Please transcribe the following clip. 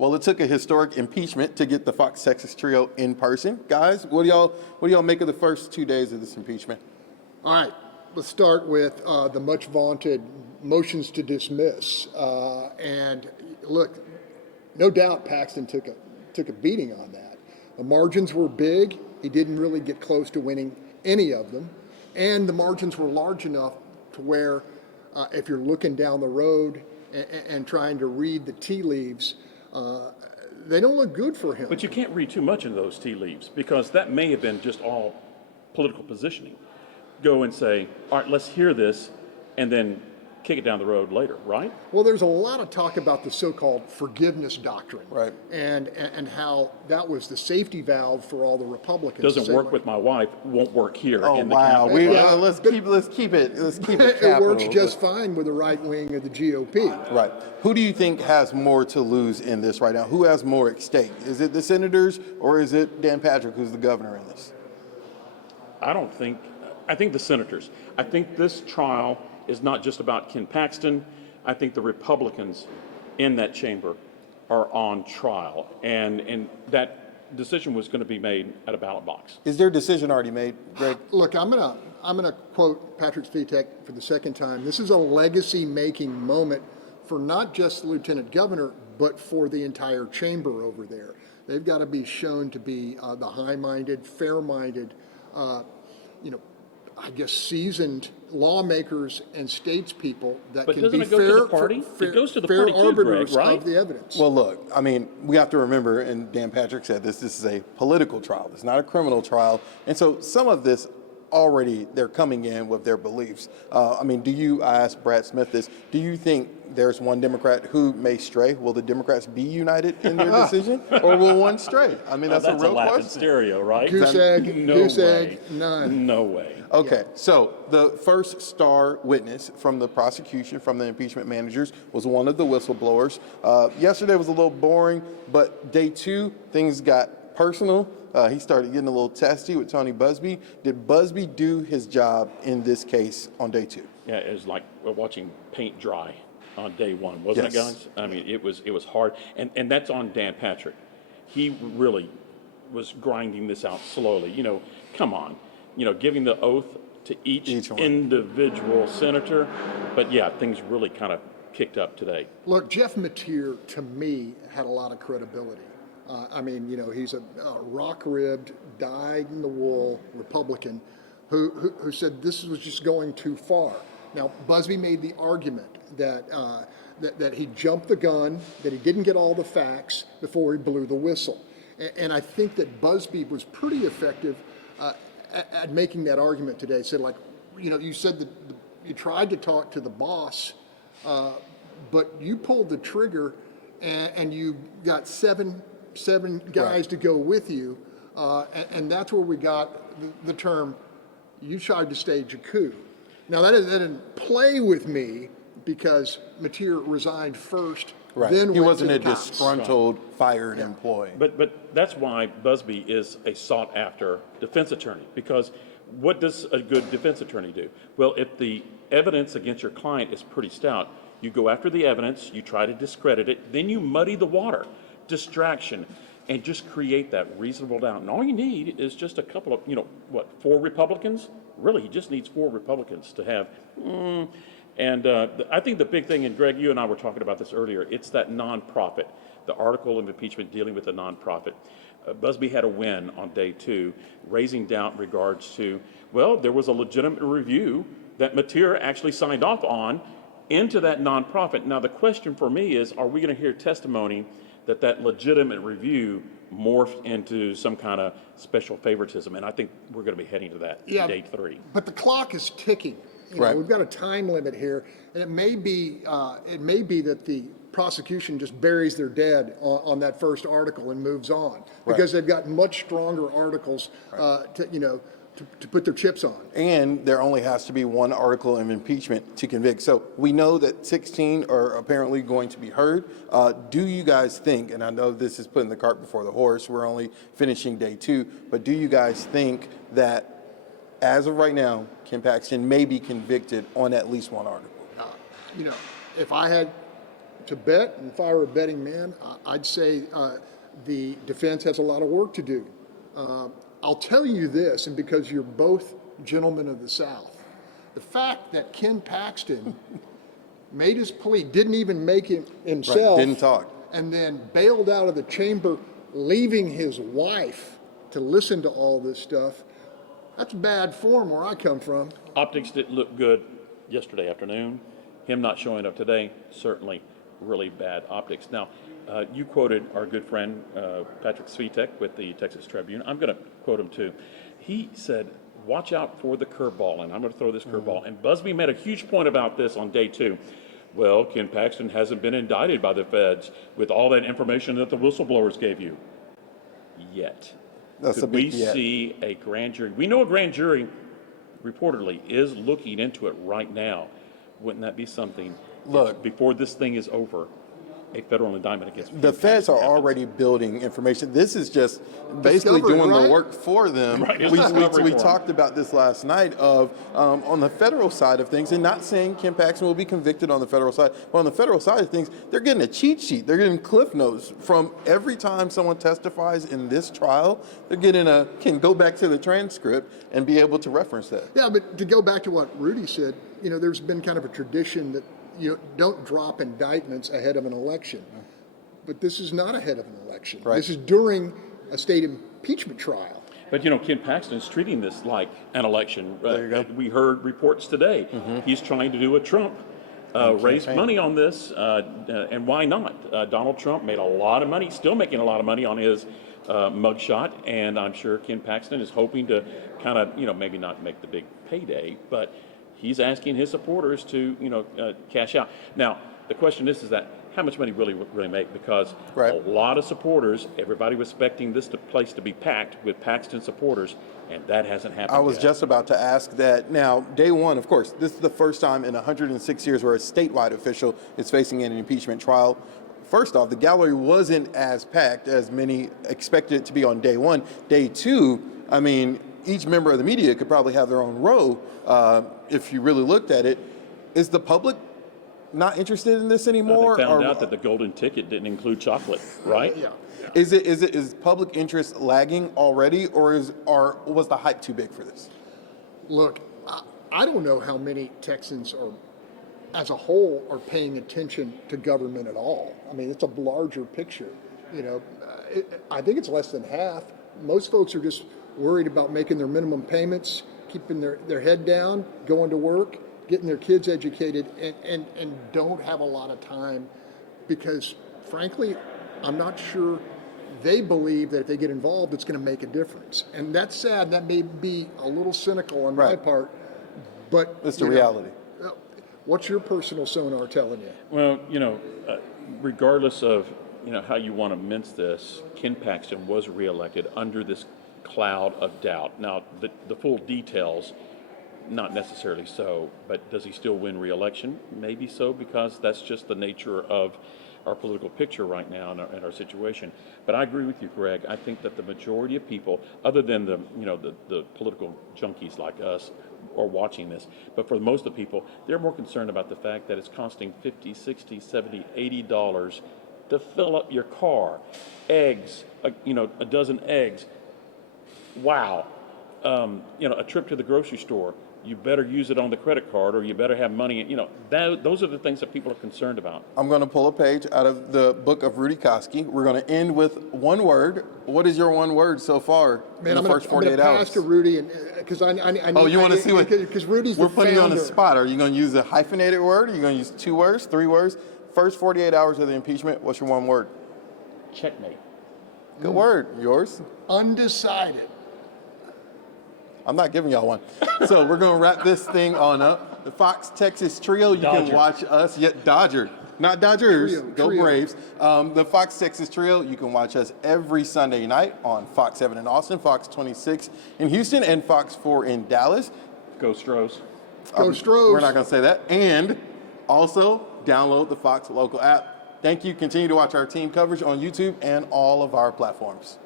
Well, it took a historic impeachment to get the Fox Texas trio in person. Guys, what do y'all make of the first 2 days of this impeachment? All right, let's start with the much vaunted motions to dismiss. And look, no doubt Paxton took a beating on that. The margins were big. He didn't really get close to winning any of them. And the margins were large enough to where if you're looking down the road and trying to read the tea leaves, they don't look good for him. But you can't read too much into those tea leaves, because that may have been just all political positioning. Go and say, all right, let's hear this, and then kick it down the road later, right? Well, there's a lot of talk about the so-called forgiveness doctrine, right? And how that was the safety valve for all the Republicans. Doesn't work with my wife. Won't work here. Oh, in the wow! county. Let's keep it. It works just fine with the right wing of the GOP. Right. Who do you think has more to lose in this right now? Who has more at stake? Is it the senators, or is it Dan Patrick, who's the governor in this? I think the senators. I think this trial is not just about Ken Paxton. I think the Republicans in that chamber are on trial, and that decision was going to be made at a ballot box. Is their decision already made, Greg? Look, I'm gonna quote Patrick Svitek for the second time. This is a legacy-making moment for not just the lieutenant governor, but for the entire chamber over there. They've got to be shown to be the high-minded, fair-minded, I guess seasoned lawmakers and statespeople that but can be it go fair, to the party? fair, it goes to the fair party too, arbiters Greg, right? of the evidence. Well, look, I mean, we have to remember, and Dan Patrick said this is a political trial. It's not a criminal trial. And so some of this already, they're coming in with their beliefs. I asked Brad Smith this, do you think there's one Democrat who may stray? Will the Democrats be united in their decision, or will one stray? I mean, that's a real laughing question. stereo, right? Goose egg, none. No way. Okay, so the first star witness from the prosecution, from the impeachment managers, was one of the whistleblowers. Yesterday was a little boring, but day two, things got personal. He started getting a little testy with Tony Buzbee. Did Buzbee do his job in this case on day two? Yeah, it was like watching paint dry on day one, wasn't it, guys? I mean, it was hard, and that's on Dan Patrick. He really was grinding this out slowly. Come on, giving the oath to each individual senator. But yeah, things really kind of kicked up today. Look, Jeff Mateer, to me, had a lot of credibility. He's a rock-ribbed, dyed-in-the-wool Republican who said this was just going too far. Now, Buzbee made the argument that he jumped the gun, that he didn't get all the facts before he blew the whistle. And I think that Buzbee was pretty effective at making that argument today. Said, you said that you tried to talk to the boss, but you pulled the trigger and you got seven guys to go with you, and that's where we got the term, you tried to stage a coup. Now that didn't play with me because Mateer resigned first, then he wasn't a cops. disgruntled, fired employee. But that's why Buzbee is a sought-after defense attorney, because what does a good defense attorney do? Well, if the evidence against your client is pretty stout, you go after the evidence, you try to discredit it, then you muddy the water, distraction, and just create that reasonable doubt. And all you need is just a couple of, 4 Republicans? Really, he just needs 4 Republicans to have. I think the big thing, and Greg, you and I were talking about this earlier, it's that nonprofit, the article of impeachment dealing with the nonprofit. Buzbee had a win on day 2, raising doubt in regards to, there was a legitimate review that Mateer actually signed off on into that nonprofit. Now, the question for me is, are we going to hear testimony that legitimate review morphed into some kind of special favoritism? And I think we're going to be heading to that in day 3. But the clock is ticking. We've got a time limit here, and it may be that the prosecution just buries their dead on that first article and moves on because they've got much stronger articles to put their chips on. And there only has to be one article of impeachment to convict. So we know that 16 are apparently going to be heard. Do you guys think, and I know this is putting the cart before the horse, we're only finishing day 2, but do you guys think that as of right now, Ken Paxton may be convicted on at least one article? If I had to bet, and if I were a betting man, I'd say the defense has a lot of work to do. I'll tell you this, and because you're both gentlemen of the South, the fact that Ken Paxton made his plea, didn't even make it himself, Right, didn't talk, and then bailed out of the chamber, leaving his wife to listen to all this stuff, that's bad form where I come from. Optics didn't look good yesterday afternoon. Him not showing up today, certainly really bad optics. Now, you quoted our good friend Patrick Svitek with the Texas Tribune. I'm going to quote him too. He said, watch out for the curveball, and I'm going to throw this curveball. And Busby made a huge point about this on day 2. Well, Ken Paxton hasn't been indicted by the feds with all that information that the whistleblowers gave you yet. That's Could a we big yet. see a grand jury? We know a grand jury reportedly is looking into it right now. Wouldn't that be something? Look, Before this thing is over, a federal indictment against the Ken feds Paxton are happens. already building information. This is just basically Discovery, doing right? the work for them. Right, it's We discovery for them. talked about this last night of on the federal side of things, and not saying Ken Paxton will be convicted on the federal side, but on the federal side of things, they're getting a cheat sheet. They're getting cliff notes from every time someone testifies in this trial. They're getting can go back to the transcript and be able to reference that. Yeah, but to go back to what Rudy said, there's been kind of a tradition that you don't drop indictments ahead of an election. But this is not ahead of an election. Right. This is during a state impeachment trial. But Ken Paxton is treating this like an election. There you go. We heard reports today. He's trying to do a Trump, raise campaign. money on this, and why not? Donald Trump made a lot of money, still making a lot of money on his mugshot, and I'm sure Ken Paxton is hoping to kind of, maybe not make the big payday, but he's asking his supporters to, cash out. Now, the question is that how much money really make? Because Right. a lot of supporters, everybody was expecting this place to be packed with Paxton supporters, and that hasn't happened I was yet. just about to ask that. Now, day one, of course, this is the first time in 106 years where a statewide official is facing an impeachment trial. First off, the gallery wasn't as packed as many expected it to be on day one. Day two, I mean, each member of the media could probably have their own row if you really looked at it. Is the public not interested in this anymore? They found or- out that the golden ticket didn't include chocolate, right? Yeah. Is public interest lagging already, or was the hype too big for this? Look, I don't know how many Texans as a whole, are paying attention to government at all. I mean, it's a larger picture. I think it's less than half. Most folks are just worried about making their minimum payments, keeping their head down, going to work, getting their kids educated, and don't have a lot of time because, frankly, I'm not sure they believe that if they get involved, it's going to make a difference. And that's sad. That may be a little cynical on my Right. part, but It's the reality. What's your personal sonar telling you? Well, regardless of how you want to mince this, Ken Paxton was reelected under this cloud of doubt. Now, the full details, not necessarily so, but does he still win reelection? Maybe so, because that's just the nature of our political picture right now in our situation. But I agree with you, Greg. I think that the majority of people, other than the political junkies like us, are watching this. But for most of the people, they're more concerned about the fact that it's costing $50, $60, $70, $80 to fill up your car. Eggs, a dozen eggs. Wow. A trip to the grocery store. You better use it on the credit card, or you better have money. Those are the things that people are concerned about. I'm going to pull a page out of the book of Rudy Koski. We're going to end with one word. What is your one word so far in the first 48 I'm gonna pass hours? to Rudy, because I need. Oh, you want to see what? Because Rudy's we're the putting you on the founder. spot. Are you going to use a hyphenated word? Are you going to use 2 words, 3 words? First 48 hours of the impeachment. What's your one word? Checkmate. Good word. Yours? Undecided. I'm not giving y'all one. So we're going to wrap this thing on up. The Fox Texas Trio, you Dodger. can watch us. Dodger. Not Dodgers. Go Trio. Braves. The Fox Texas Trio, you can watch us every Sunday night on Fox 7 in Austin, Fox 26 in Houston, and Fox 4 in Dallas. Go Stros. Go Stros. We're not going to say that. And also, download the Fox local app. Thank you. Continue to watch our team coverage on YouTube and all of our platforms.